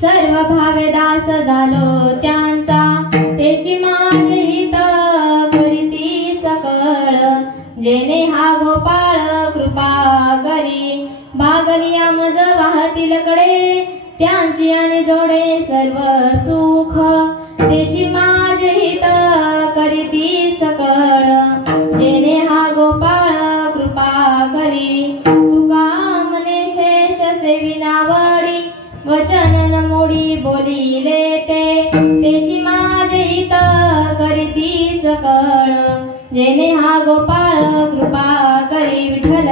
सर्व भावे दास झालो त्यांचा, तेची माझे हित करीती सकळ, जेने हा गोपाळ कृपा करी, भागलिया मज वाहतील कडे, त्यांची आणि जोडे सर्व सुख, तेची माझे हित करीती सकळ, जेने हा गोपाळ कृपा करी, तुका मने शेष सेविनावडी, वचन न मोडी बोलिले ते, तेची माझे हित करीती सकळ, जेने हा गोपाळ कृपा करी. विठ्ठल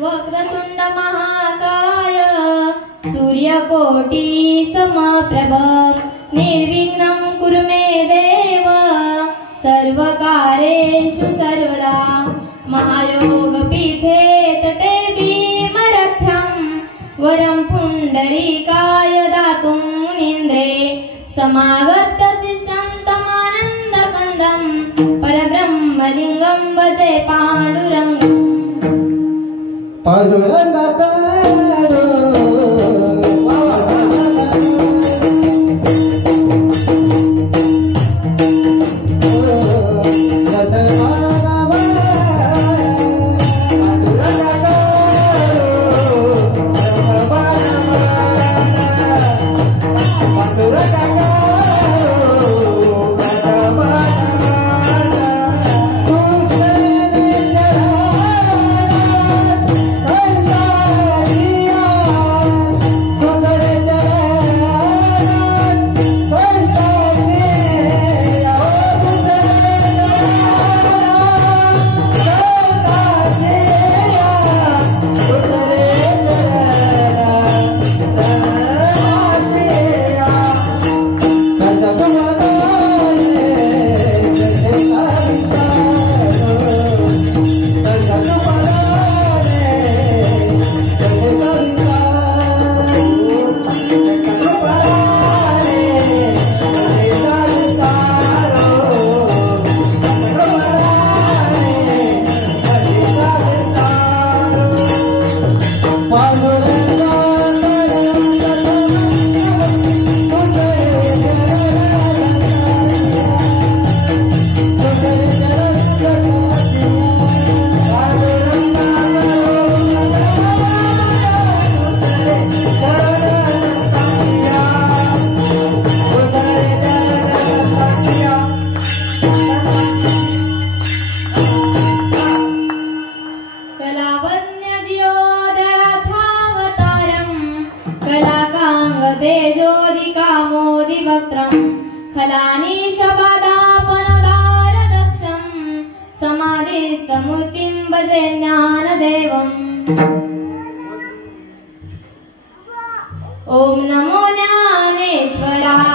वक्रतुंड महाकाय सूर्यकोटी समप्रभ, निर्विघ्नं कुरु मे देव, सर्वकार्येषु सर्वदा, महायोगपीठे तटे भीमरथ्यं, वरं पुण्डरीकाय दातुं मुनीन्द्रे, समागत तिष्ठन्तमानन्दकन्दं, परब्रह्मलिङ्गं भजे पाण्डुरङ्गम्. ओम नमो ज्ञानेश्वराय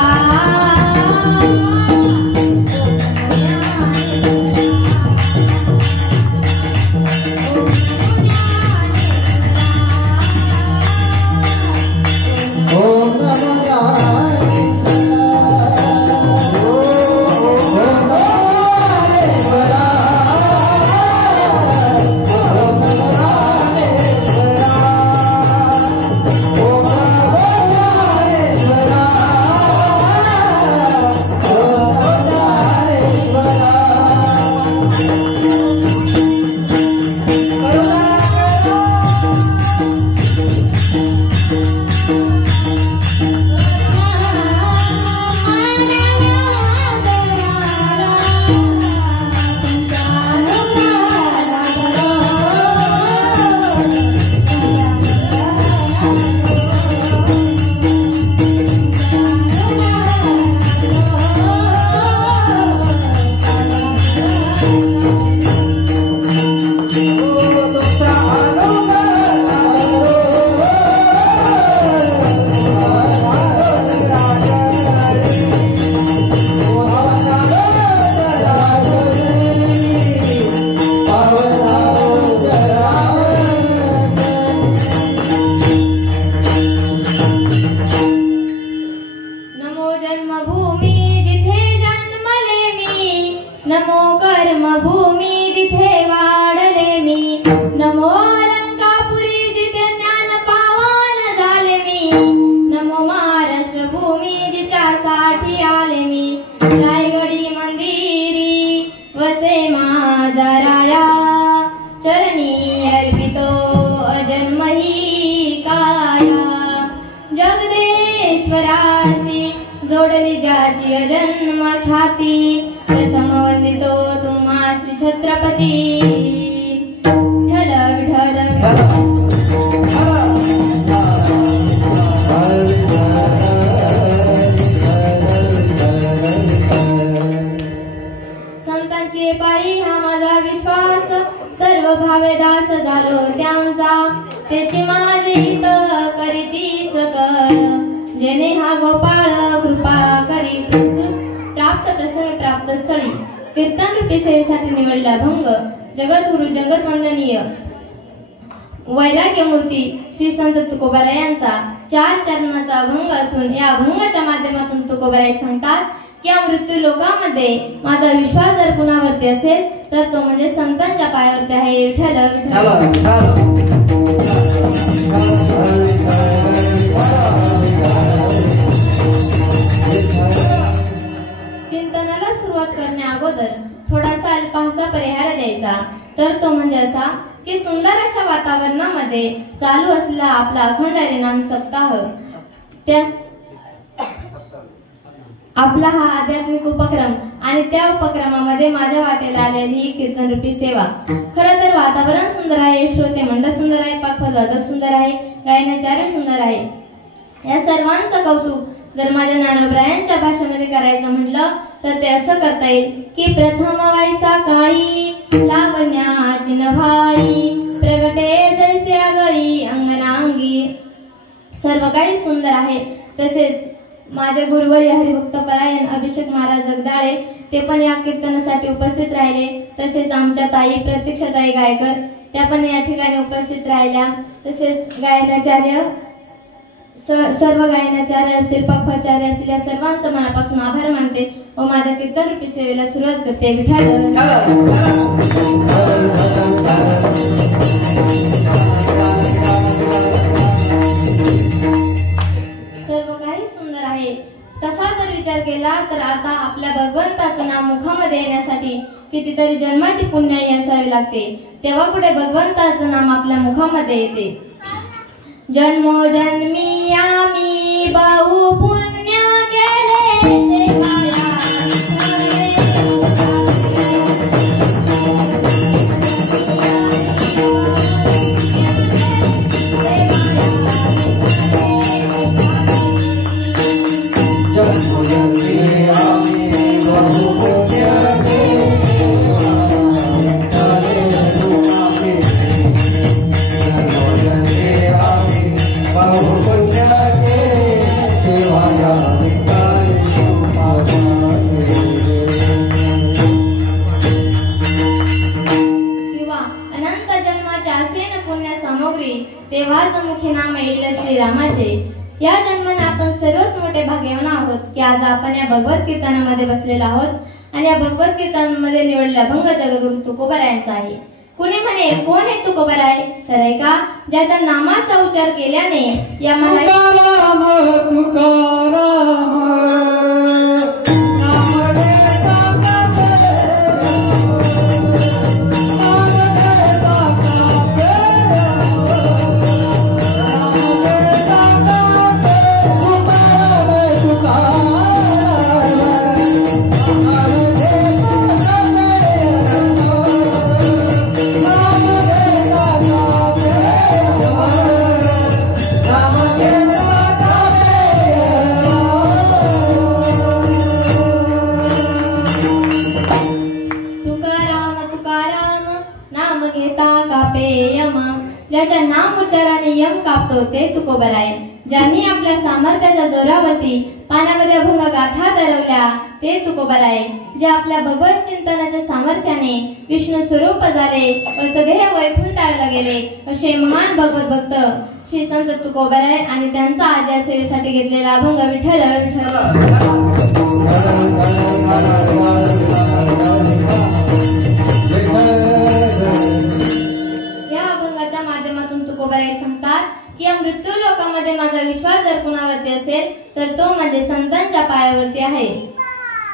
नमो कर्मभूमी जिथे वाढले मी, नमो अलंकापुरी जिथे ज्ञान पावन झाले मी, नमो महाराष्ट्र भूमी जिच्यासाठी आले मी, रायगडी मंदिरी वसे माझा राया, चरणी अर्पितो अजन्मही काया, जगदेश्वरासी जोडली ज्याची अजन्म ख्याती, प्रथम वंदितो तुम्हा श्री छत्रपती विठ्ठल विठ्ठल संतांची पायी हा माझा विश्वास, सर्व भावे दास झालो त्यांचा, त्याची माझे हित करीती सकळ, जेणे हा गोपाळ कृपा करी प्रस्तुत प्राप्त प्रसंग प्राप्त स्थळी, कीर्तन रूपी सेवेसाठी निवडला भंग, जगद्गुरु जगत वंदनीय वैराग्य मूर्ती श्री संत तुकोबाराय यांचा 4 चरणाचा अभंग असून या अभंगाच्या माध्यमातून तुकोबाराय सांगतात की या मृत्यू लोकामध्ये माझा विश्वास जर कुणावरती असेल तर तो म्हणजे संतांच्या पायावरती आहे. विठ्ठल विठ्ठल. चिंतनाला सुरुवात करण्या अगोदर थोडासा अल्पहासा परिहार द्यायचा, तर तो म्हणजे असा की सुंदर अशा वातावरणामध्ये चालू असलेला आपला अखंड हरिनाम सप्ताह, त्या आपला हा आध्यात्मिक उपक्रम आणि त्या उपक्रमामध्ये माझ्या वाटेला आलेली ही कीर्तन रूपी सेवा. खरं तर वातावरण सुंदर आहे, श्रोते मंडळ सुंदर आहे, पाखवादक सुंदर आहे, गायनाचार्य सुंदर आहे. या सर्वांचं कौतुक जर माझ्या ज्ञानोबरायांच्या भाषेमध्ये करायचं म्हटलं तर ते असं करता येईल की प्रथम वैसा काळी लावण्याची नभाळी, प्रगटे जैसे आगळी अंगनांगी. सर्व काही सुंदर आहे. तसेच माझे गुरुवर्य हरिभक्त परायण अभिषेक महाराज जगदाळे ते पण या कीर्तनासाठी उपस्थित राहिले. तसेच आमच्या ताई प्रतीक्षाताई गायकर त्या पण या ठिकाणी उपस्थित राहिल्या. तसेच गायनाचार्य सर्व गायनाचार्य असतील, पखवाचार्य असतील, या सर्वांचं मनापासून आभार मानते व माझ्या कीर्तन रूपी सेवेला सुरुवात करते. विठ्ठल. सर्व काही सुंदर आहे. तसा जर विचार केला तर आता आपल्या भगवंताचं नाम मुखामध्ये येण्यासाठी कितीतरी जन्माची पुण्याई असावी लागते, तेव्हा कुठे भगवंताचं नाम आपल्या मुखामध्ये येते. जन्मोजन्मी आम्ही बहु पुण्य केले देवाला, तेव्हाच मुखी नाम येईल श्रीरामाचे. या जन्माने आपण सर्वच मोठे भाग्यवान आहोत की आज आपण या भगवत कीर्तनामध्ये बसलेलो आहोत आणि या भगवत कीर्तनामध्ये निवडलेला भंग जगद्गुरु तुकोबारायांचा आहे. कुणी म्हणे कोण आहे तुकोबाराय? तर ऐका, ज्याच्या नामाचा उच्चार केल्याने या मला ज्याच्या नाम उच्चाराने यम कापतो ते तुकोबाराय. ज्यांनी आपल्या सामर्थ्याच्या जोरावरती पाण्यामध्ये अभंग गाथा दरवल्या ते तुकोबाराय. जे आपल्या भगवत चिंतनाच्या सामर्थ्याने विष्णू स्वरूप झाले व सदैव वैकुंठाला गेले असे महान भगवत भक्त श्री संत तुकोबाराय आणि त्यांचा आज या सेवेसाठी घेतलेला अभंग. विठ्ठल विठ्ठल.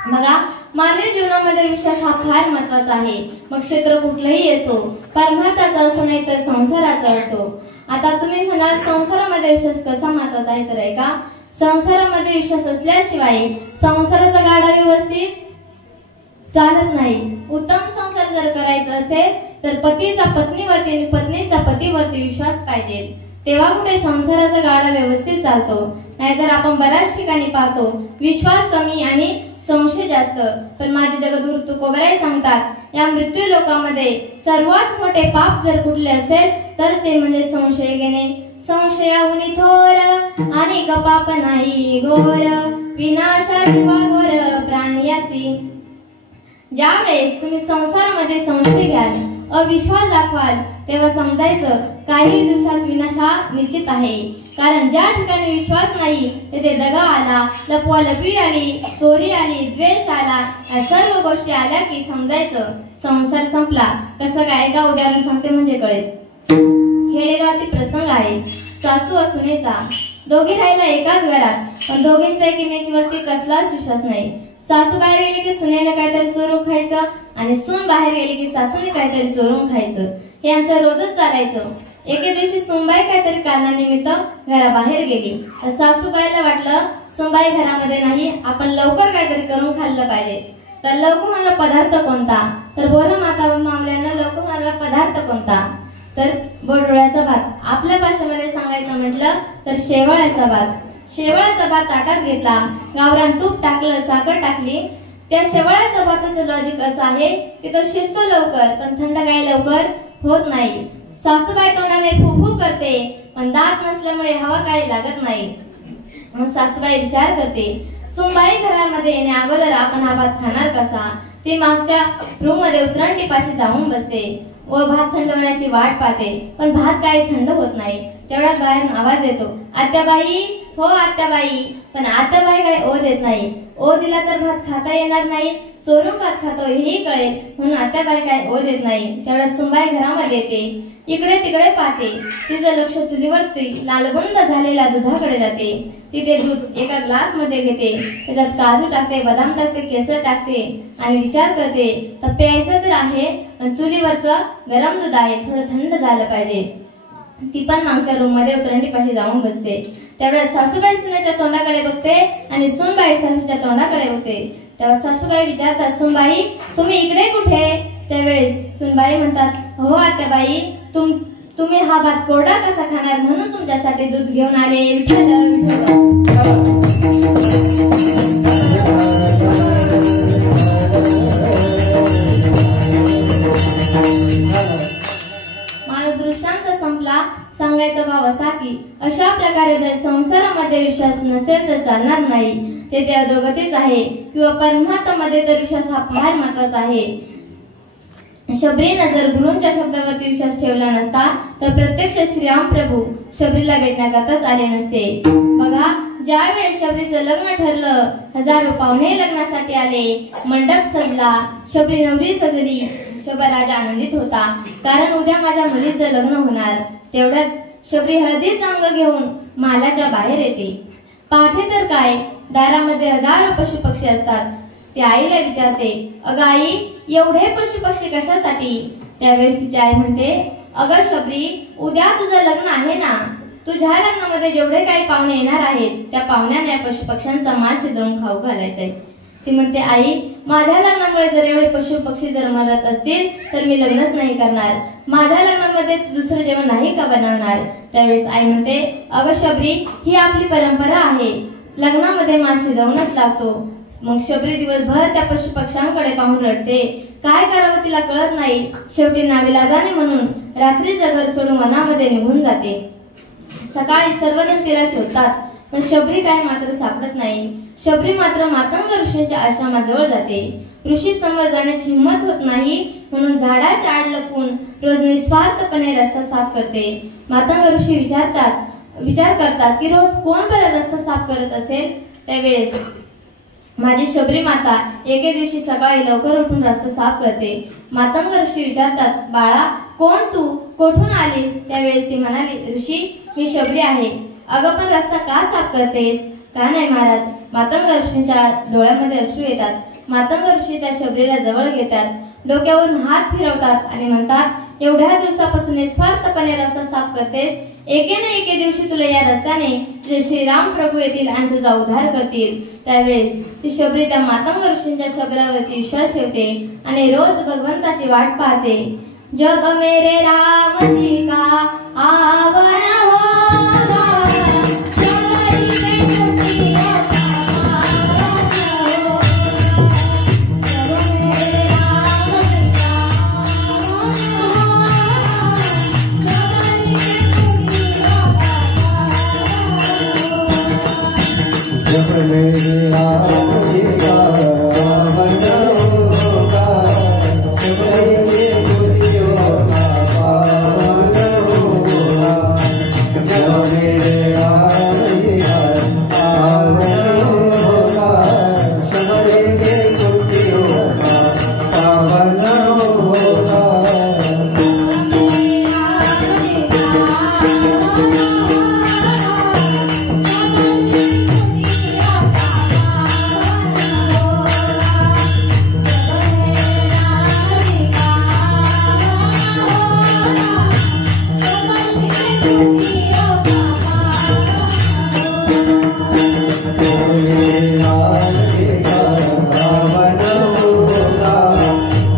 बघा, मानवी जीवनामध्ये विश्वास हा फार महत्वाचा आहे. मग क्षेत्र कुठलंही असो, परमार्थाचा असो नाही तर संसाराचा असो. आता तुम्ही म्हणाल संसारामध्ये विश्वास कसा महत्वाचा आहे, तर ऐका. संसारामध्ये विश्वास असल्याशिवाय संसाराचा गाडा व्यवस्थित चालत नाही. उत्तम संसार जर करायचा असेल तर पतीचा पत्नीवरती आणि पत्नीचा पतीवरती विश्वास पाहिजे, तेव्हा कुठे संसाराचा गाडा व्यवस्थित चालतो. नाहीतर आपण बऱ्याच ठिकाणी पाहतो विश्वास कमी आणि संशय जास्त. पण माझे जगद्गुरु तुकोबराय सांगतात, या मृत्यू लोकांमध्ये सर्वात मोठे पाप जर कुठले असेल तर ते म्हणजे संशय घेणे. संशयाहुनी थोर आणि पाप नाही घोर, विनाशाची घोर प्राणयासी. ज्यावेळेस तुम्ही संसारामध्ये संशय घ्याल, अविश्वास दाखवाल, तेव्हा समजायचं काही दिवसात विनाश हा निश्चित आहे. कारण ज्या ठिकाणी विश्वास नाही तिथे दगा आला, लपवालपवी आली, चोरी आली, द्वेष आला, या सर्व गोष्टी आल्या की समजायचं संसार संपला. कसं काय, का उदाहरण सांगते म्हणजे कळेल. खेडेगावातील प्रसंग आहे. सासू व सुनेचा, दोघे राहिला एकाच घरात, पण दोघींचा एकमेकीवरती कसलाच विश्वास नाही. सासू बाहेर गेली की सुनेने काहीतरी चोरून खायचं आणि सून बाहेर गेली की सासूने काहीतरी चोरून खायचं. हे यांचं रोजच चालायचं. एके दिवशी सुनबाई काहीतरी कारणानिमित्त घराबाहेर गेली. तर सासूबाईला वाटलं सुनबाई घरामध्ये नाही, आपण लवकर काहीतरी करून खाल्लं पाहिजे. तर लवकर होणारा पदार्थ कोणता, तर बोला माता मामल्यांना, लवकर होणारा पदार्थ कोणता, तर बोडोळ्याचा भात. आपल्या भाषेमध्ये सांगायचं म्हटलं तर शेवळ्याचा भात. शेवळ्याचा भात ताटात घेतला, गावरान तूप टाकलं, साखर टाकली. त्या शेवळ्याच्या भाताचं लॉजिक असं आहे की तो शिजतो लवकर, पण थंड काही लवकर होत नाही. सासूबाई तोंडाने फुफू करते, पण दात नसल्यामुळे हवा काही लागत नाही. मग सासूबाई विचार करते, सुनबाई घरामध्ये येण्या अगोदर आपण हा भात खाणार कसा. ती मागच्या रूम मध्ये उतरंडीपाशी जाऊन बसते व भात थंड होण्याची वाट पाहते, पण भात काही थंड होत नाही. तेवढ्यात बाहेरून आवाज येतो, आत्याबाई, हो आत्याबाई. पण आत्याबाई काही ओ देत नाही. ओ दिला तर भात खाता येणार नाही, चोरून भात खातो हेही कळेल, म्हणून आत्याबाई काय ओ देत नाही. तेवढ्यात सुनबाई घरामध्ये येते, इकडे तिकडे पाहते. तिचं लक्ष चुलीवरती लालबुंद झालेल्या दुधाकडे जाते. तिथे दूध एका ग्लास मध्ये घेते, त्याच्यात काजू टाकते, बदाम टाकते, केसर टाकते आणि विचार करते, तर प्यायचं तर आहे, पण चुलीवरचं गरम दूध आहे, थोडं थंड झालं पाहिजे. ती पण मागच्या रूम मध्ये उतरंडीपाशी जाऊन बसते. तेवढ्यात सासूबाई सुनेच्या तोंडाकडे बघते आणि सुनबाई सासूच्या तोंडाकडे बघते. तेव्हा सासूबाई विचारतात, सुनबाई तुम्ही इकडे कुठे. त्यावेळेस सुनबाई म्हणतात, हो आत्याबाई, तुम्ही हा भात कोरडा कसा खाणार, म्हणून तुमच्यासाठी दूध घेऊन आले. विठ्ठल विठ्ठल. माझा दृष्टांत संपला. सांगायचा भाव असा की अशा प्रकारे जर संसारामध्ये विश्वास नसेल तर चालणार नाही. तेथे अधोगतीच आहे, किंवा परमार्थामध्ये तर विश्वास हा फार महत्वाचा आहे. शबरीनं जर गुरूंच्या शब्दावरती विश्वास ठेवला नसता तर प्रत्यक्ष श्रीराम प्रभू शबरीला भेटण्याकरताच आले नसते. बघा, ज्या वेळेस शबरीचं लग्न ठरलं, हजारो पाहुणे लग्नासाठी आले, मंडप सजला, शबरी नवरी सजली. शबराजा आनंदित होता, कारण उद्या माझ्या मुलीचं लग्न होणार. तेवढ्यात शबरी हळदीच अंग घेऊन महालाच्या बाहेर येते. पाहते तर काय, दारामध्ये हजारो पशु पक्षी असतात. ती आईला विचारते, अगं आई, एवढे पशु पक्षी कशासाठी. त्यावेळेस तिची आई म्हणते, अगं शबरी, उद्या तुझं लग्न आहे ना, तुझ्या लग्नामध्ये जेवढे काही पाहुणे येणार आहेत त्या पाहुण्यांना पशु पक्ष्यांचा मांस शिजवून खाऊ घालायचंय. ती म्हणते, आई, माझ्या लग्नामुळे जर एवढे पशु पक्षी जर मरत असतील तर मी लग्नच नाही करणार. माझ्या लग्नामध्ये दुसरं जेवण नाही का बनवणार. त्यावेळेस आई म्हणते, अगं शबरी, ही आपली परंपरा आहे, लग्नामध्ये मांस शिजवणच लागतो. मग शबरी दिवसभर त्या पशु पक्ष्यांकडे पाहून रडते. काय करावं तिला कळत नाही. शेवटी नाविलाजाने म्हणून रात्रीचं घर सोडून वनामध्ये निघून जाते. सकाळी सर्वजण तिला शोधतात, पण शबरी काय मात्र सापडत नाही. शबरी मात्र मातंग ऋषींच्या आश्रमाजवळ जाते. ऋषी समोर जाण्याची हिंमत होत नाही, म्हणून झाडाच्या आड लपून रोज निस्वार्थपणे रस्ता साफ करते. मातंग ऋषी विचार करतात की रोज कोण बरा रस्ता साफ करत असेल. त्यावेळेस माझी शबरी माता एके दिवशी सकाळी लवकर उठून रस्ता साफ करते. मातंग ऋषी विचारतात, बाळा, कोण तू, कोठून आलीस. त्यावेळेस ती म्हणाली, ऋषी, ही शबरी आहे. अगं, पण रस्ता का साफ करतेस. का नाही महाराज. मातंग ऋषींच्या डोळ्यामध्ये अश्रू येतात. मातंग ऋषी त्या शबरीला जवळ घेतात, डोक्यावरून हात फिरवतात आणि म्हणतात, एवढ्या दिवसापासून निस्वार्थपणे रस्ता साफ करतेस, एके ना एके दिवशी तुला या रस्त्याने तुझे श्रीराम प्रभू येतील आणि तुझा उद्धार करतील. त्यावेळेस ती शबरी त्या मातंग ऋषींच्या शब्दावरती विश्वास ठेवते आणि रोज भगवंताची वाट पाहते. जब मेरे राम जी का आगमन होगा, शबरी के कुटिया का आगमन होगा. जब मेरे राम जी का आगमन होगा, शबरी के कुटिया का आगमन होगा. जब मेरे राम जी का आगमन होगा, शबरी के कुटिया का आगमन होगा. जब मेरे राम जी का आगमन होगा,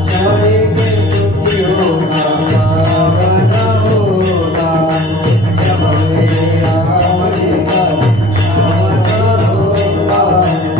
शबरी के कुटिया का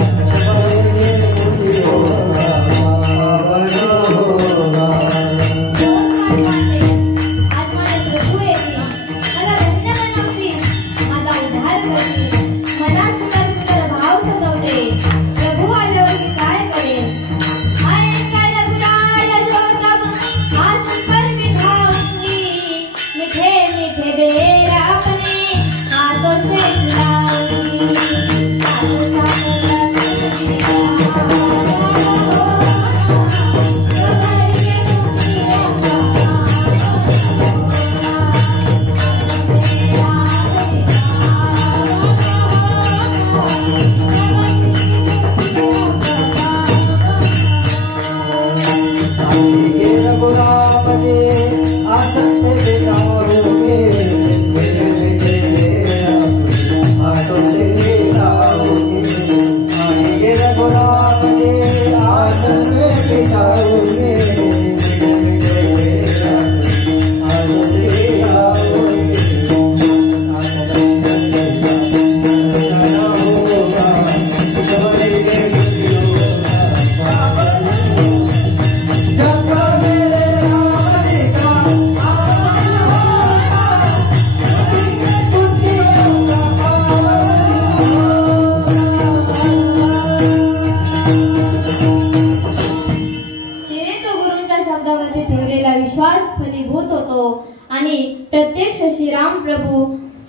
आगमन होगा.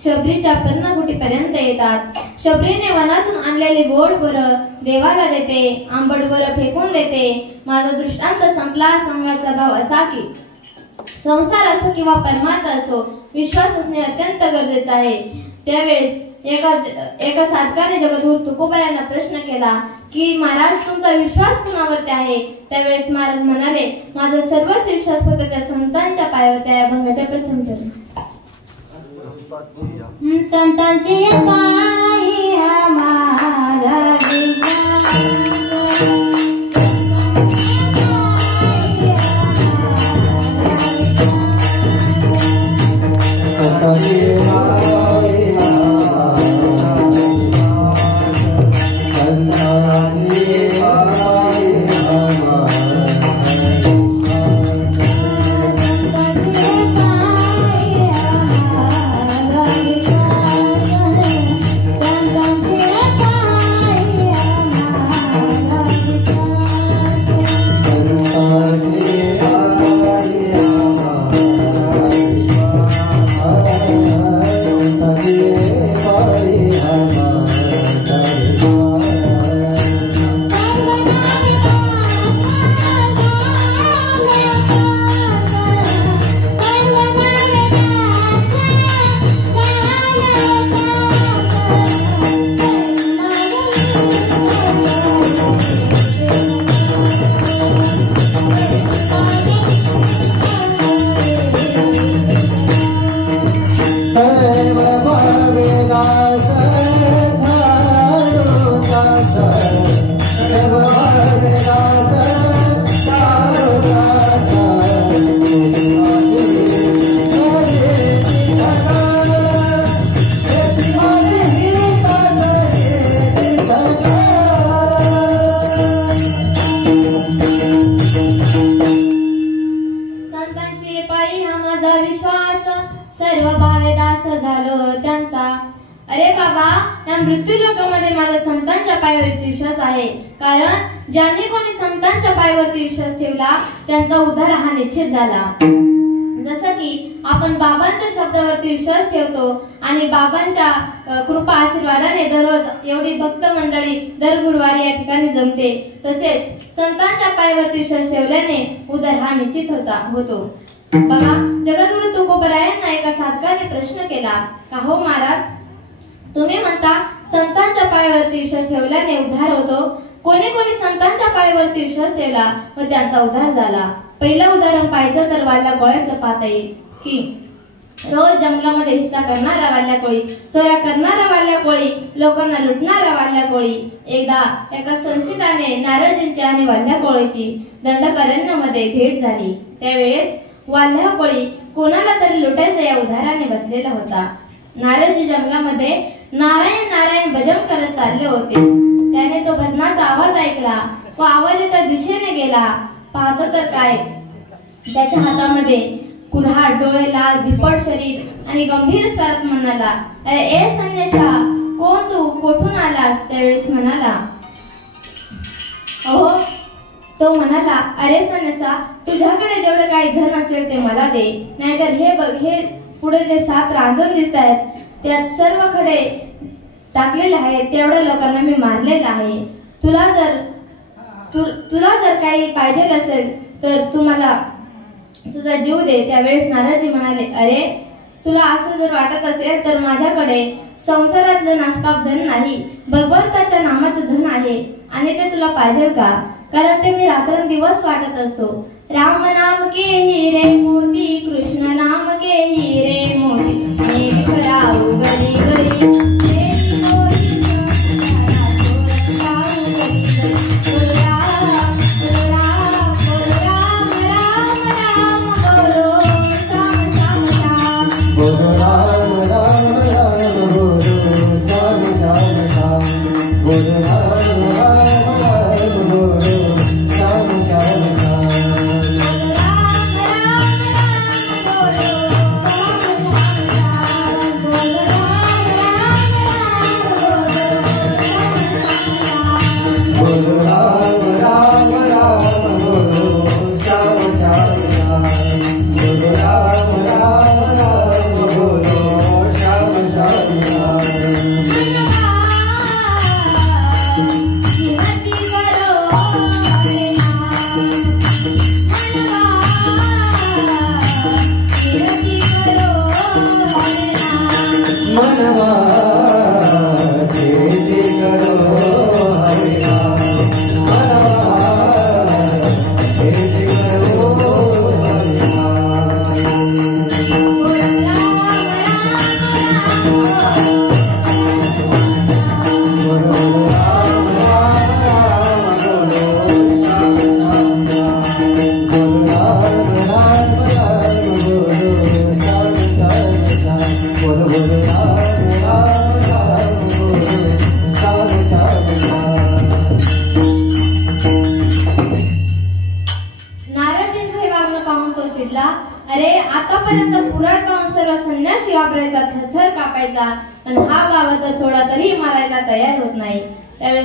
शबरीच्या कर्णकुटीपर्यंत येतात. शबरीने वनातून आणलेली गोड बरं देवाला देते, आंबट बरं फेकून देते. माझा दृष्टांत संपला. सांगायचा भाव असा की संसार असो किंवा परमार्थ असो, विश्वास असणे अत्यंत गरजेचे आहे. त्यावेळेस एका साधकाने जगद्गुरु तुकोबारायांना प्रश्न केला की महाराज, तुमचा विश्वास कुणावरती आहे? त्यावेळेस महाराज म्हणाले, माझा सर्वच विश्वास फक्त त्या संतांच्या पायावरती आहे. अभंगाच्या प्रथम चरण. संतांची पायी हमारा सर्व भावे दास झालो त्यांचा. अरे बाबा, या मृत्यू लोकामध्ये माझ्या संतांच्या पायावरती विश्वास आहे, कारण ज्यांनी कोणी संतांच्या पायावरती विश्वास ठेवला त्यांचा उद्धार हा निश्चित झाला. जसं की आपण बाबांच्या शब्दावरती विश्वास ठेवतो आणि बाबांच्या कृपा आशीर्वादाने दररोज एवढी भक्त मंडळी दर गुरुवारी या ठिकाणी जमते, तसेच संतांच्या पायावरती विश्वास ठेवल्याने उद्धार हा निश्चित होतो. बघा, जगद्गुरु तुकोबरायांना एका साधकाने प्रश्न केला, का हो महाराज, तुम्ही म्हणता संतांच्या पायावरती विश्वास ठेवल्याने उद्धार होतो, कोणी कोणी संतांच्या पायावरती विश्वास ठेवला व त्यांचा उद्धार झाला. पहिलं उदाहरण पाहिजे तर वाल्या कोळ्याचं पाहता येईल की रोज जंगलामध्ये हिस्सा करणारा वाल्या कोळी, चोऱ्या करणारा वाल्या कोळी, लोकांना लुटणारा वाल्या कोळी. एकदा एका संचिताने नारदजींची आणि वाल्या कोळीची दंडकारण्यामध्ये भेट झाली. त्यावेळेस वाल्या कोळी कोणाला तरी लुटायचं या उद्धाराने बसलेला होता. नारदजी जंगलामध्ये नारायण नारायण भजन करत चालले होते. त्याने तो भजनाचा आवाज ऐकला व आवाजाच्या दिशेने गेला. पाहतो तर काय, त्याच्या हातामध्ये कुऱ्हाड, डोळे लाल, धिप्पड शरीर आणि गंभीर स्वरात म्हणाला, अरे ए संन्यासा, कोण तू, कोठून आलास? त्यावेळेस म्हणाला, अहो, तो म्हणाला, अरे संन्यासा, तुझ्याकडे जेवढे काही धन असेल ते मला दे, नाहीतर हे बघ, हे पुढे जे 7 रांजण दिसत आहेत त्यात सर्व खडे टाकलेले आहेत, तेवढ्या लोकांना मी मारलेलं आहे. तुला जर काही पाहिजे असेल तर तू मला तुझा जीव दे. त्यावेळेस नारदजी म्हणाले, अरे तुला असं जर वाटत असेल तर माझ्याकडे संसारातलं नाशपाप धन नाही, भगवंताच्या नामाचं धन आहे आणि ते तुला पाहिजे का? कारण ते मी रात्रंदिवस वाटत असतो. राम नाम के हिरे मोती, कृष्ण नाम के हिरे मोती, मी विठराऊ गरी गरी.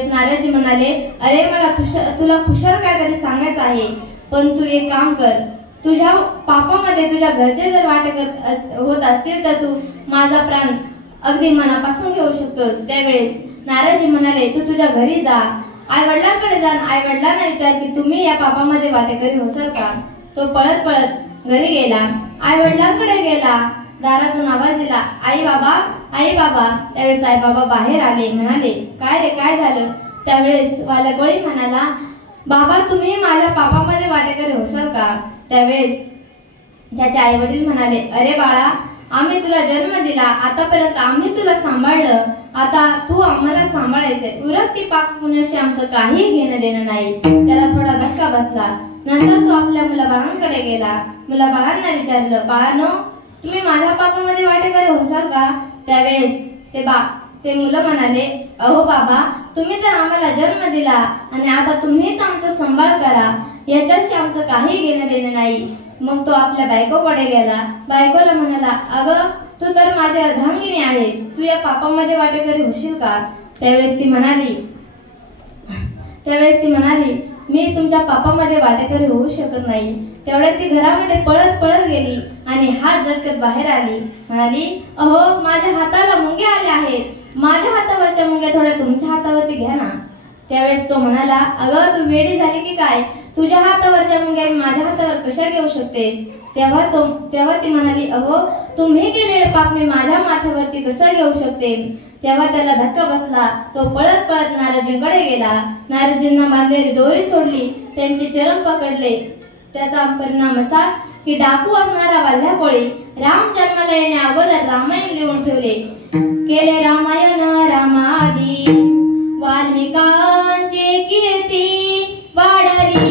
नारदजी म्हणाले, अरे मला तुला कुशल काहीतरी सांगायचं आहे, पण तू एक काम कर, तुझ्या पापामध्ये तुझ्या घरचे जर वाटे होत असतील तर तू माझा प्राण अगदी मनापासून घेऊ शकतोस. त्यावेळेस नारदजी म्हणाले, तू तुझ्या घरी जा, आई वडिलांकडे जा, आई वडिलांना विचार की तुम्ही या पापामध्ये वाटेकरी होसाल का? तो पळत पळत घरी गेला, आई वडिलांकडे गेला, दारातून आवाज दिला, आई बाबा, आई बाबा. त्यावेळेस आई बाबा बाहेर आले, म्हणाले, काय रे, काय झालं? त्यावेळेस वाल्या कोळी म्हणाला, बाबा तुम्ही माझ्या पापामध्ये वाटेकरी होसाल का? त्यावेळेस त्याचे आई वडील म्हणाले, अरे बाळा, आम्ही तुला जन्म दिला, आतापर्यंत आम्ही तुला सांभाळलं, आता तू आम्हाला सांभाळायचे, उरकती पाप पुण्याशी आमचं काही घेणं देणं नाही. त्याला थोडा धक्का बसला. नंतर तो आपल्या मुलाबाळांकडे गेला, मुलाबाळांना विचारलं, बाळांनो, तुम्ही माझ्या पापामध्ये वाटेकरी होसाल का? त्यावेळेस ते मुलं म्हणाले, अहो बाबा, तुम्ही तर आम्हाला जन्म दिला आणि आता तुम्हीच आमचा सांभाळ करा. याच्याशी आमचं काही घेणं देणं नाही. मग तो आपल्या बायकोकडे गेला. बायकोला म्हणाला, अगं तू तर माझी अर्धांगिनी आहेस, तू या पापामध्ये वाटेकरी होशील का? त्यावेळेस ती म्हणाली, मी तुमच्या पापामध्ये वाटेकरी होऊ शकत नाही. तेवढ्यात ती घरामध्ये पळत पळत गेली आणि हात झटकत बाहेर आली. म्हणाली, अहो माझ्या हाताला मुंग्या आल्या आहेत, माझ्या हातावरच्या मुंग्या थोड्या तुमच्या हातावरती घ्या ना. त्यावेळेस तो म्हणाला, अगं तू वेडी झाली की काय? तुझ्या हातावरच्या मुंग्या मी माझ्या हातावर कशा घेऊ शकतेस? तेव्हा ती म्हणाली, अहो तुम्ही केलेले पाप मी माझ्या माथ्यावरती कसं घेऊ शकते? तेव्हा त्याला धक्का बसला. तो पळत पळत नारदजींकडे गेला. नारदजींना बांधलेली दोरी सोडली, त्यांचे चरण पकडले. त्याचा परिणाम असा की डाकू असणारा वल्ल्याकोळी राम जन्माला येण्या अगोदर रामायण लिहून ठेवले. केले रामायण रामादी, वाल्मिकांची कीर्ती वाढली.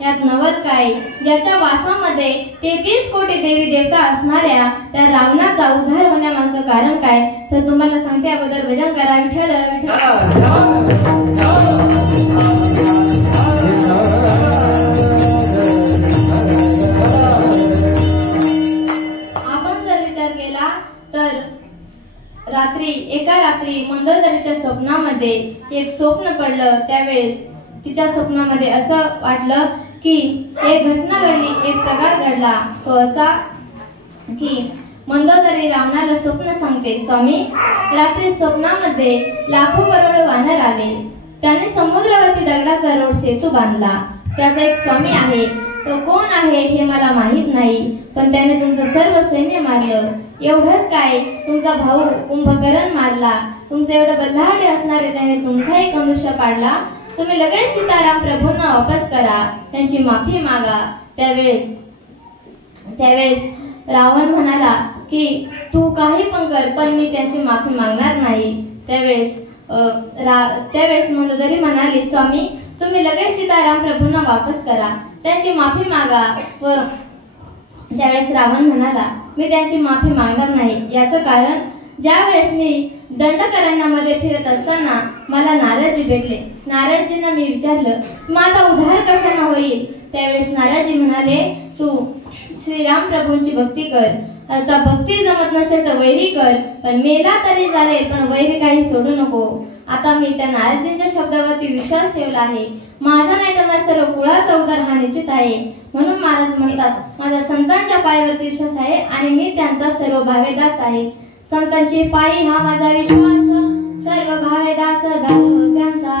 यात नवल काय? ज्याच्या वासामध्ये 33 कोटी देवी देवता असणाऱ्या त्या रावणाचा उद्धार होण्यामागचं कारण काय? तर तुम्हाला सांगते, अगोदर भजन करा. विठ्ठल आपण जर विचार केला तर एका रात्री मंदोदरीच्या स्वप्नामध्ये एक स्वप्न पडलं. त्यावेळेस तिच्या स्वप्नामध्ये असं वाटलं की एक घटना घडली, एक प्रकार घडला. तो असा की मंदोदरी रावणाला स्वप्न सांगते, स्वामी रात्री स्वप्नामध्ये लाखो करोडो वानर आले. त्याने समुद्रावरती दगडाचा रोड सेतू बांधला. त्याचा एक स्वामी आहे, तो कोण आहे हे मला माहित नाही, पण त्याने तुमचं सर्व सैन्य मारलं. एवढंच काय, तुमचा भाऊ कुंभकर्ण मारला. तुमचं एवढं बल्लाहाडे असणारे त्याने तुमचाही कंदुष्य पाडला. तुम्ही लगेच सीताराम प्रभूंना वापस करा, त्यांची माफी मागा. त्यावेळेस रावण म्हणाला की तू काही पण कर, पण मी त्यांची माफी मागणार नाही. त्यावेळेस मंदोदरी म्हणाली, स्वामी तुम्ही लगेच सीताराम प्रभूंना वापस करा, त्यांची माफी मागा. व त्यावेळेस रावण म्हणाला, मी त्यांची माफी मागणार नाही. याचं कारण, ज्यावेळेस मी दंडकारण्यामध्ये फिरत असताना मला नारदजी भेटले. नारदजींना मी विचारलं, माझा उद्धार कशाने होईल? त्यावेळेस नारदजी म्हणाले, तू श्रीराम प्रभूंची भक्ती कर. आता भक्ती जमत नसेल तर वैरी कर, पण मेला तरी चालेल, पण वैरी काही सोडू नको. आता मी त्या नारदजींच्या शब्दावरती विश्वास ठेवला आहे. माझा नाही तर माझ्या सर्व कुळाचा उद्धार हा निश्चित आहे. म्हणून महाराज म्हणतात, माझ्या संतांच्या पायावरती विश्वास आहे आणि मी त्यांचा सर्व भावेदास आहे. संतांची पायी हा माझा विश्वास, सर्व भावेदास झालो त्यांचा.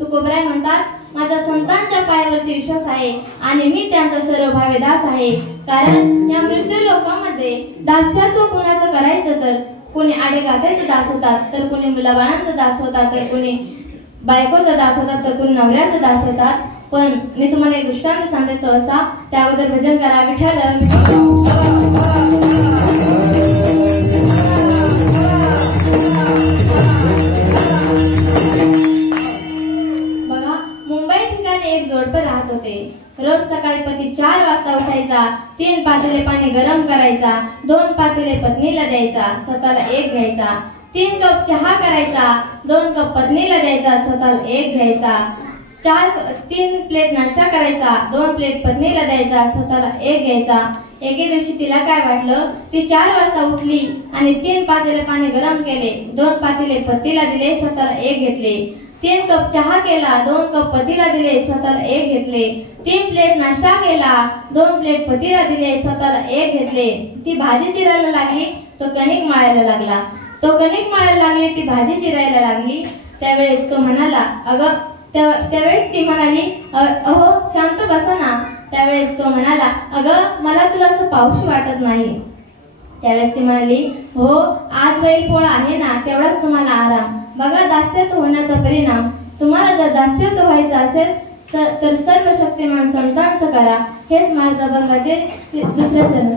तुकोबराय म्हणतात, माझा संतांच्या पायावरती विश्वास आहे आणि मी त्यांचा सर्व भावेदास आहे. कारण या मृत्यू लोकांमध्ये दास्यत्व कुणाचं करायचं तर कोणी आडेगाठ्याचे दास होतात, तर कोणी मुलाबाळांचा दास होतात, तर कोणी बायकोचा दास होतात, तर कोणी नवऱ्याचा दास होतात. पण मी तुम्हाला एक दृष्टांत सांगते, तो असा. त्या अगोदर भजन करा. विठ्ठल करायचा, 2 पातेले पत्नीला द्यायचा, स्वतःला 1 घ्यायचा. 3 कप चहा करायचा, 2 कप पत्नीला द्यायचा, स्वतःला 1 घ्यायचा. 3 प्लेट नाश्ता करायचा, 2 प्लेट पत्नीला द्यायचा, स्वतःला 1 घ्यायचा. एके दिवशी तिला काय वाटलं, ती 4 वाजता उठली आणि 3 पातेले पाणी गरम केले, 2 पातेले पतीला दिले, स्वतःला 1 घेतले. 3 कप चहा केला, 2 कप पतीला दिले, स्वतःला 1 घेतले. 3 प्लेट नाश्ता केला, 2 प्लेट पतीला दिले, स्वतःला 1 घेतले. ती भाजी चिरायला लागली, तो कणिक मळायला लागला. तो कणिक मळायला लागली, ती भाजी चिरायला लागली. त्यावेळेस तो म्हणाला, त्यावेळेस ती म्हणाली, अहो शांत बसा ना. त्यावेळेस तो म्हणाला, अगं मला तुला असं पाऊशी वाटत नाही. त्यावेळेस ती म्हणाली, हो आज बैल पोळा आहे ना, तेवढाच तुम्हाला आराम. बघा दास्यत्व होण्याचा परिणाम. तुम्हाला जर दास्यत्व व्हायचं असेल तर सर्व शक्तिमान संतांचं करा. हेच माझ्या बंगाचे दुसरे चरण.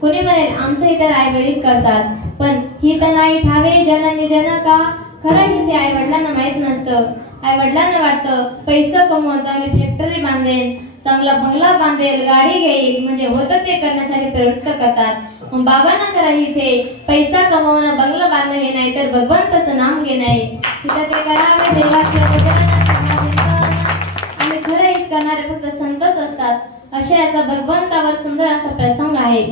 कोणी म्हणेल आमचं इतर आई वडील करतात, पण हित नाही ठावे जननी जनका. खरं हिते आई वडिलांना माहित नसतं. आई वडिलांना वाटतं पैसा कमवून चांगली फॅक्टरी बांधेल, चांगला बंगला बांधेल, गाडी घेईल, म्हणजे होतं ते करण्यासाठी प्रवृत्त करतात. मग बाबांना खरं इथे पैसा कमवणं, बंगला बांधणं हे नाही तर भगवंताचं नाम घेणं आहे. तिथं ते करावे देवाचं आणि खरं हित करणारे फक्त संतच असतात. अशा याचा भगवंतावर सुंदर असा प्रसंग आहे.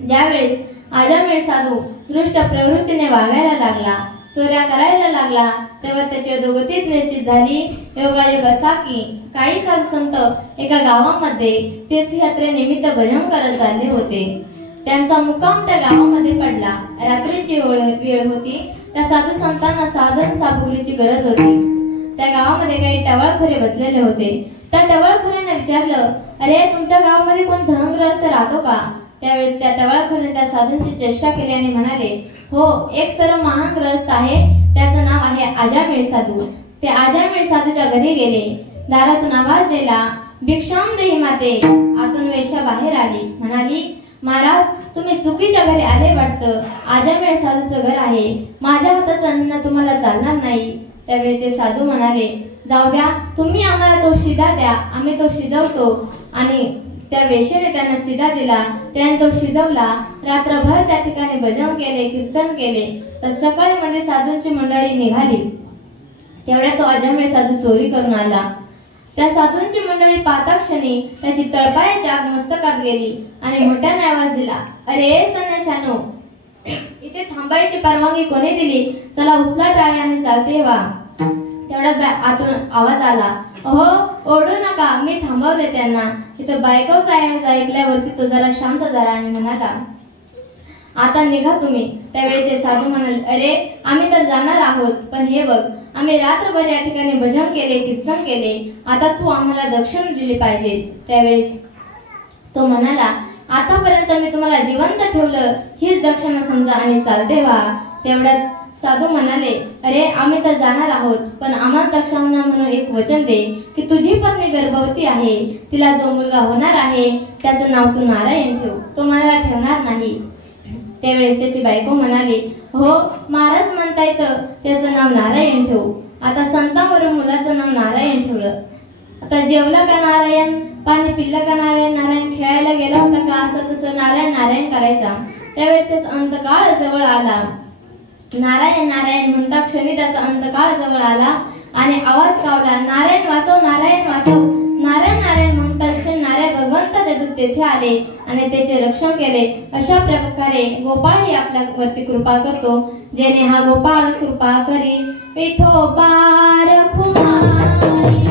ज्यावेळेस अजामिळ साधू दृष्ट प्रवृत्तीने वागायला लागला, चोऱ्या करायला लागला, तेव्हा त्याची अधोगती निश्चित झाली. योगायोग असा की काही साधू संत एका गावामध्ये तीर्थयात्रेनिमित्त भजन करत चालले होते. त्यांचा मुक्काम त्या गावामध्ये पडला. रात्रीची वेळ होती. त्या साधू संतांना साधन सामुग्रीची गरज होती. त्या गावामध्ये काही टवाळखोरे बसलेले होते. त्या टवाळखोऱ्याने विचारलं, अरे तुमच्या गावामध्ये कोण धनग्रस्त राहतो का? त्यावेळेस त्या टवाळखोऱ्याने त्या साधूंची चेष्टा केली आणि म्हणाले, हो एक सर्व महान ग्रस्त आहे, त्याचं नाव आहे अजामिळ साधू. ते अजामिळ साधूच्या घरी गेले. दारातून आवाज दिला, भिक्षाम देही माते. आतून वेश्या बाहेर आली. म्हणाली, महाराज तुम्ही चुकीच्या घरी आले वाटतं. अजामिळ साधूचं घर आहे. माझ्या हाताचं अन्न तुम्हाला चालणार नाही. त्यावेळी ते साधू म्हणाले, जाऊ द्या, तुम्ही आम्हाला तो शिदा द्या, आम्ही तो शिजवतो. आणि त्या वेश्येने त्यांना शिदा दिला. त्याने तो शिजवला. रात्रभर त्या ठिकाणी भजन केले, कीर्तन केले. तर सकाळी मध्ये साधूंची मंडळी निघाली. तेवढ्या तो अजामिळ साधू चोरी करून आला. त्या साधूंची मंडळी पाहता क्षणी त्याची तळपायाची आग मस्तकात गेली आणि मोठ्याने आवाज दिला, अरे संन्याशानो, इथे थांबायची परवानगी कोणी दिली? चला उचला टाळ्या आणि चालते वा. तेवढ्यात आतून आवाज आला, अहो ओढू नका, मी थांबवले त्यांना. इथं बायकोचा आवाज ऐकल्यावरती तो जरा शांत झाला आणि म्हणाला, आता निघा तुम्ही. त्यावेळी ते साधू म्हणाले, अरे आम्ही तर जाणार आहोत, पण हे बघ, आम्ही रात्रभर या ठिकाणी भजन केले, कीर्तन केले, आता तू आम्हाला दक्षिण दिली पाहिजे. त्यावेळेस तो म्हणाला, आतापर्यंत मी तुम्हाला जिवंत ठेवलं, हीच दक्षिणा समजा आणि चालते व्हा. तेवढ्यात साधू म्हणाले, अरे आम्ही तर जाणार आहोत, पण आम्हाला दक्षिणा म्हणून एक वचन दे की तुझी पत्नी गर्भवती आहे, तिला जो मुलगा होणार आहे त्याचं नाव तू नारायण ठेव. तो मला ठेवणार नाही. त्यावेळेस त्याची बायको म्हणाली, हो महाराज म्हणतायत त्याचं नाव नारायण ठेवू. आता संतांवरून मुलाचं नाव नारायण ठेवलं. आता जेवला का नारायण, पाणी पिल्लं का नारायण, नारायण खेळायला गेला होता का, असं तसं नारायण नारायण करायचा. त्यावेळेस त्याचा अंतकाळ जवळ आला. नारायण नारायण म्हणता क्षणी त्याचा अंतकाळ जवळ आला आणि आवाज कावला, नारायण वाचव, नारायण वाचव. नारायण नारायण म्हणता क्षणी नारायण भगवंताचे दूत तेथे आले आणि त्याचे रक्षण केले. अशा प्रकारे गोपाळ ही आपल्यावरती कृपा करतो. जेणे हा गोपाळ कृपा करी, विठोबा रखुमाई.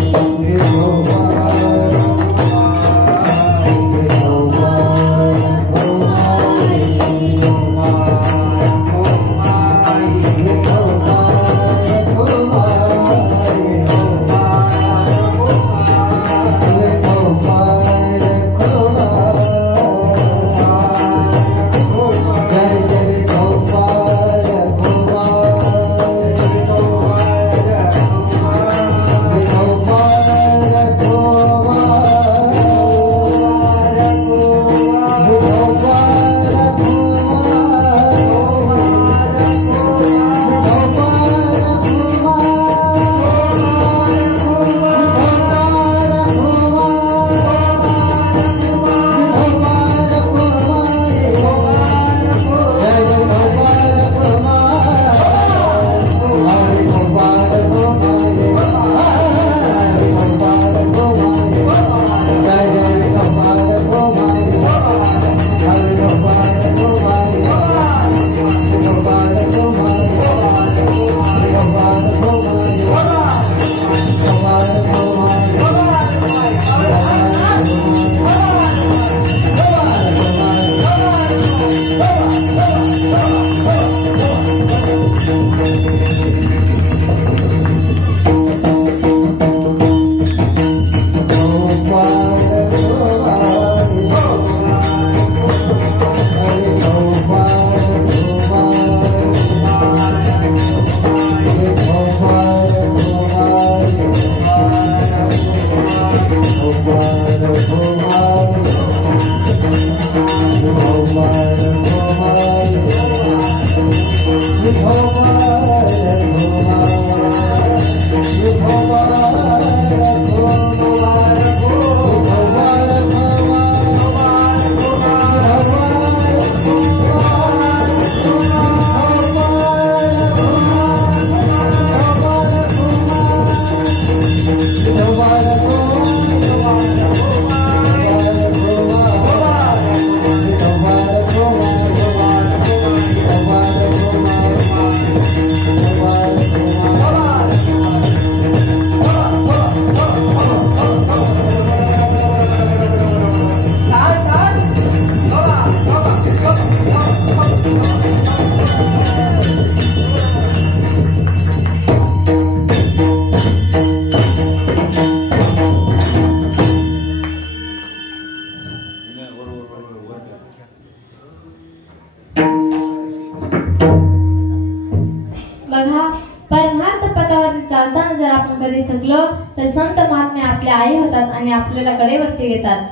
बघा, परमार्थ पदावरती चालताना जर आपण कधी थकलो तर संत महात्मे आपल्या आई होतात आणि आपल्याला कडेवरती घेतात.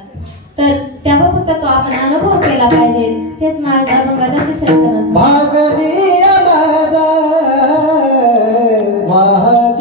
तर तेव्हा फक्त तो आपण अनुभव केला पाहिजे. तेच महाराज अभंगाचा तिसरा चरण. Bye.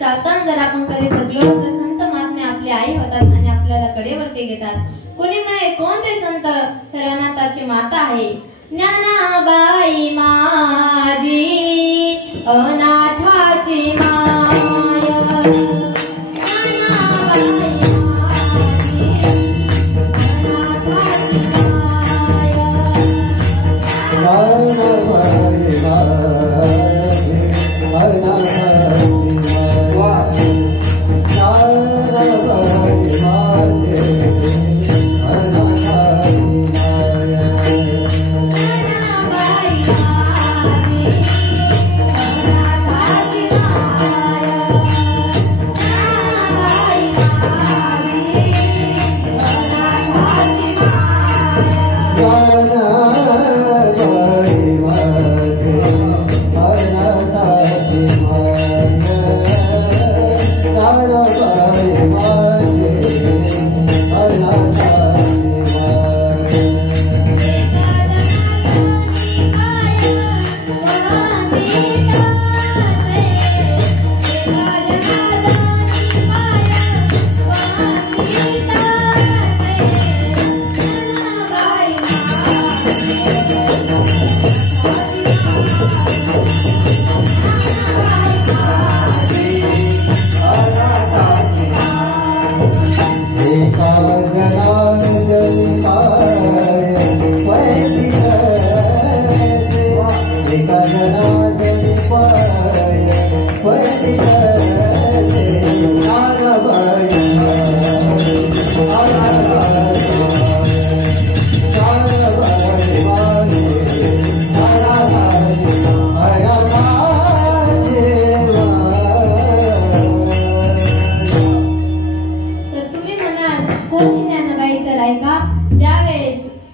चालताना जर आपण कधी थकलो तर संत महात्मे आपली आई होतात आणि आपल्याला कडेवरती घेतात. कुणी म्हणे कोण ते संत? तर अनाथाची माता आहे. ज्ञानाबाई माझी अनाथाची माय, ज्ञानाबाई माझी अनाथाची माय, ज्ञानाबाई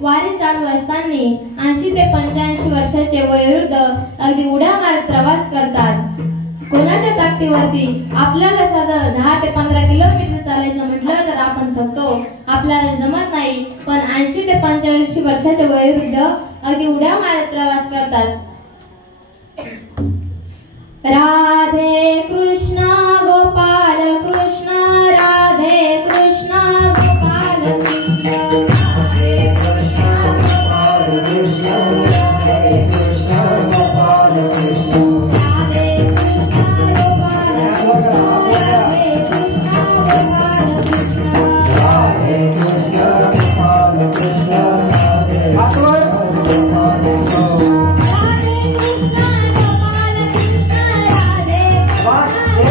वारी चालू असताना 80 ते 85 वर्षाचे वयोवृद्ध अगदी उड्या मारत प्रवास करतात. कोणाच्या ताकदीवरती आपल्याला साधं 10 ते 15 किलोमीटर चालायचं म्हटलं तर आपण थकतो, आपल्याला जमत नाही. पण 80 ते 85 वर्षाचे वयोवृद्ध अगदी उड्या मारत प्रवास करतात. राधे कृष्ण गोपाल कृष्ण, राधे कृष्ण गोपाल कृष्ण, What?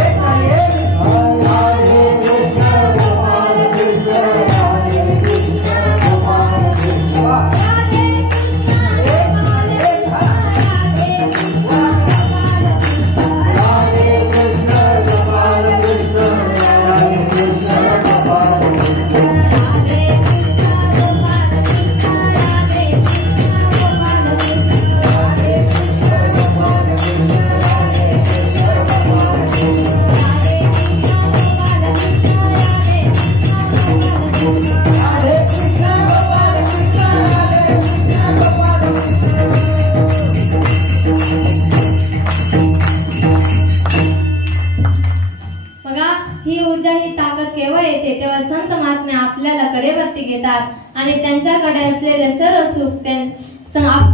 ही ऊर्जा ही ताकद केव्हा येते तेव्हा संत महात्मे आपल्याला कडेवरती घेतात आणि त्यांच्याकडे असलेले सर्व सुख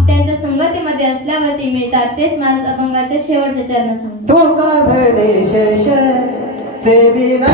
त्यांच्या संगतीमध्ये असल्यावरती मिळतात. तेच माझ्या अभंगाच्या शेवटचे चरण सांगतो. तो का भले शेष सेविना